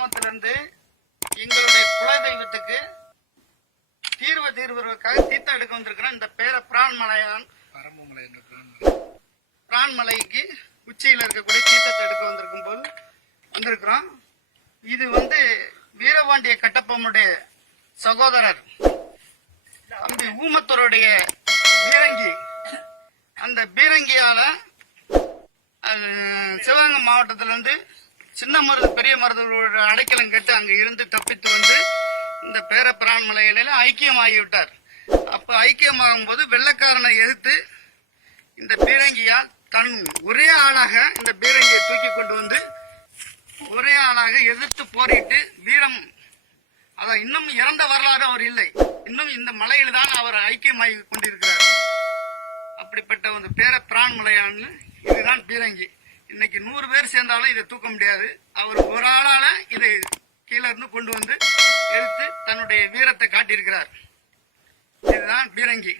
கிராமத்திலிருந்து எங்களுடைய குலதெய்வத்துக்கு தீர்வதற்காக தீர்த்தம் எடுக்க வந்திருக்கிறோம். இந்த பேர பிரான்மலையான் பிரான்மலைக்கு உச்சியில் இருக்கக்கூடிய தீர்த்தத்தை எடுக்க வந்திருக்கிறோம். இது வீரபாண்டிய கட்டபொம்மனுடைய சகோதரர் தம்பி ஊமத்தூருடைய பீரங்கி. அந்த பீரங்கியால சிவகங்கை மாவட்டத்திலிருந்து சின்ன மருது பெரிய மருதுகளோட அடைக்கலம் கேட்டு அங்க இருந்து தப்பித்து இந்த பேர பிரான்மலையில ஐக்கியமாகிவிட்டார். அப்ப ஐக்கியமாகும் போது வெள்ளக்காரனை எதிர்த்து இந்த பீரங்கியால் தன் ஒரே ஆளாக இந்த பீரங்கியை தூக்கி கொண்டு ஒரே ஆளாக எதிர்த்து போரிட்டு வீரம் இன்னும் இறந்த வரலாறு அவர் இல்லை. இன்னும் இந்த மலையில தான் அவர் ஐக்கியமாகி கொண்டிருக்கிறார். அப்படிப்பட்ட பேர பிரான்மலையான் இதுதான் பீரங்கி. இன்னைக்கு 100 பேர் சேர்ந்தாலும் இதை தூக்க முடியாது. அவர் ஒரு ஆளால இதை கீழே இருந்து கொண்டு எதிர்த்து தன்னுடைய வீரத்தை காட்டியிருக்கிறார். இதுதான் பீரங்கி.